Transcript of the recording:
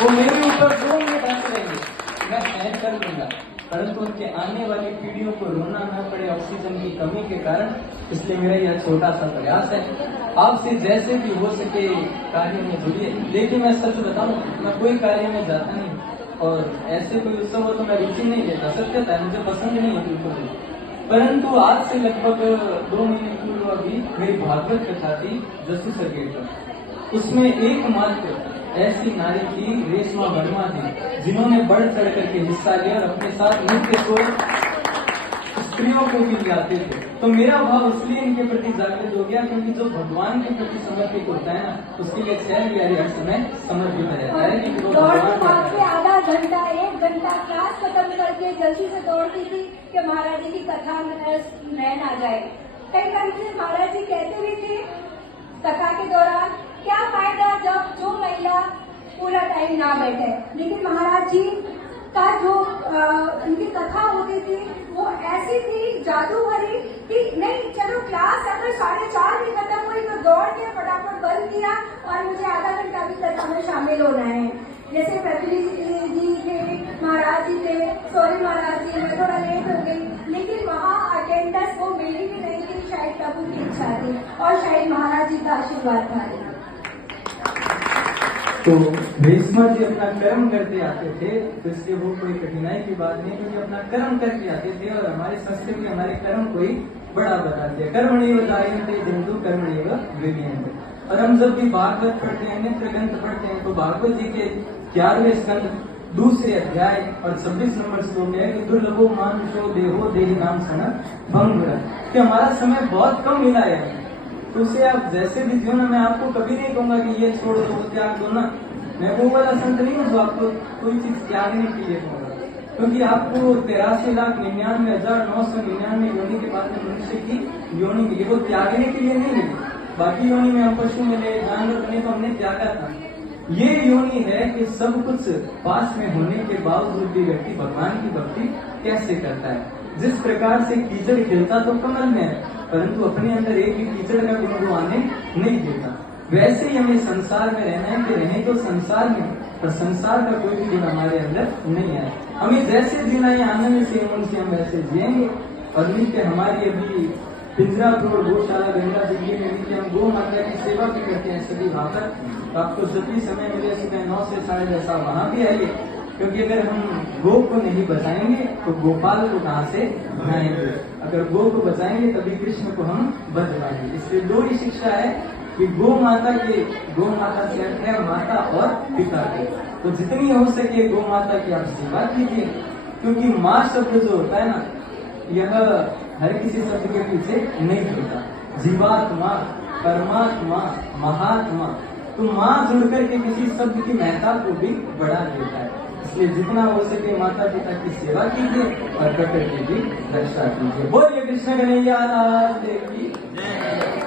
वो मेरे ऊपर 2 मिनट हंस रहेंगे, मैं सहन कर लूंगा, परंतु उनके आने वाली पीढ़ियों को रोना न पड़े ऑक्सीजन की कमी के कारण। इसलिए मेरा यह छोटा सा प्रयास है, आपसे जैसे भी हो सके कार्य में जुड़िए। लेकिन मैं सच बताऊं, मैं कोई कार्य में जाता नहीं, और ऐसे कोई उत्सव हो तो मैं रुचि नहीं लेता, सत्यता है, मुझे पसंद नहीं है बिल्कुल भी। परंतु आज से लगभग 2 महीने पूर्व अभी मेरी भागवत कथा थी जसू सर्किट पर। उसमें एकमात्र ऐसी नारी थी, रेशमा वर्मा जी, जिन्होंने बढ़ चढ़ करके हिस्सा लिया और अपने साथ नृत्य को स्त्रियों को भी लाते थे। तो मेरा भाव इसलिए इनके प्रति जागृत हो गया क्योंकि जो भगवान के प्रति समर्पित होता है ना, उसके लिए शहर यारी हर समय समर्पित रहता है कि वो भगवान से आधा घंटा 1 घंटा क्लास खत्म करके जल्दी से दौड़ती थी कि महाराज जी की कथा में ना जाए। कई बार महाराज जी कहते भी थे कथा के दौरान, क्या फायदा जब जो महिला पूरा टाइम ना बैठे। लेकिन महाराज जी का जो उनकी कथा होती थी वो ऐसी थी जादू भरी कि नहीं चलो क्लास अगर 4:30 में खत्म हुई तो दौड़ के फटाफट बंद किया और मुझे आधा घंटा भी कथा में शामिल होना है। जैसे पृथ्वी जी थे, महाराज जी थे, सॉरी महाराज जी मैं थोड़ा लेट हो गई, लेकिन वहाँ अटेंडेंस वो मेरी भी नहीं थी, शायद प्रभु की इच्छा थी और शायद महाराज जी का आशीर्वाद था। तो रेशमा जी अपना कर्म करते आते थे, तो इसलिए वो कोई कठिनाई की बात नहीं, क्योंकि अपना कर्म करके आते थे। और हमारे संस्कृति हमारे कर्म को ही बड़ा बताते हैं, कर्मणैव धार्यन्ते जन्तु कर्मणैव विलीयन्ते। और हम जब भी भागवत पढ़ते हैं, नित्य ग्रंथ पढ़ते हैं, तो भागवत जी के 11वें स्कंद 2 अध्याय और 26 नंबर श्लोक है कि दुर्लभो मानुषो देहो देहि नाम सन भंग। कि हमारा समय बहुत कम मिला है, तो उसे आप जैसे भी दियो ना, मैं आपको कभी नहीं कहूंगा कि ये छोड़ दो, त्याग दो ना। मैं वो वाला संत नहीं हूँ जो आपको कोई चीज त्यागने के लिए कहूंगा, क्योंकि आपको 83,99,999 योनि के बाद में मनुष्य की योनि मिली, वो त्यागने के लिए नहीं मिली। बाकी योनि में हम पशु मिले, जानवर बने, तो हमने त्यागा था। ये योनि है कि सब कुछ पास में होने के बावजूद भी व्यक्ति भगवान की भक्ति कैसे करता है। जिस प्रकार से कीचड़ खिलता तो कमल में है, परंतु अपने अंदर एक भी कीचड़ का गुण वो आने नहीं देता। वैसे ही हमें संसार में रहना है कि रहें तो संसार में, पर संसार का कोई भी गुण हमारे अंदर नहीं आए। हमें जैसे जीना है आनंद से मन से हम वैसे जिएंगे। और नित्य हमारी अभी पिंजरा रोड गौशाला गंगा दिल्ली में नित्य हम गौ माता की सेवा भी करते हैं सभी वहां पर। तो आपको जब भी समय मिले सुबह 9 से 10:30 वहां भी आइए, क्योंकि अगर हम गो को नहीं बचाएंगे तो गोपाल को कहाँ से बनाएंगे। अगर गो को बचाएंगे तभी कृष्ण को हम बच पाएंगे। इसलिए 2 ही शिक्षा है कि गो माता से अर्थ है माता और पिता के। तो जितनी हो सके गो माता की आप सेवा कीजिए, क्योंकि माँ शब्द जो होता है ना, यह हर किसी शब्द के पीछे नहीं होता। जीवात्मा, परमात्मा, महात्मा, तो माँ जुड़ करके किसी शब्द की महत्ता को भी बढ़ा देता है। इसलिए जितना हो सके माता पिता की सेवा कीजिए और प्रकृति की रक्षा कीजिए। बोलिए कृष्ण कन्हैया लाल की जय।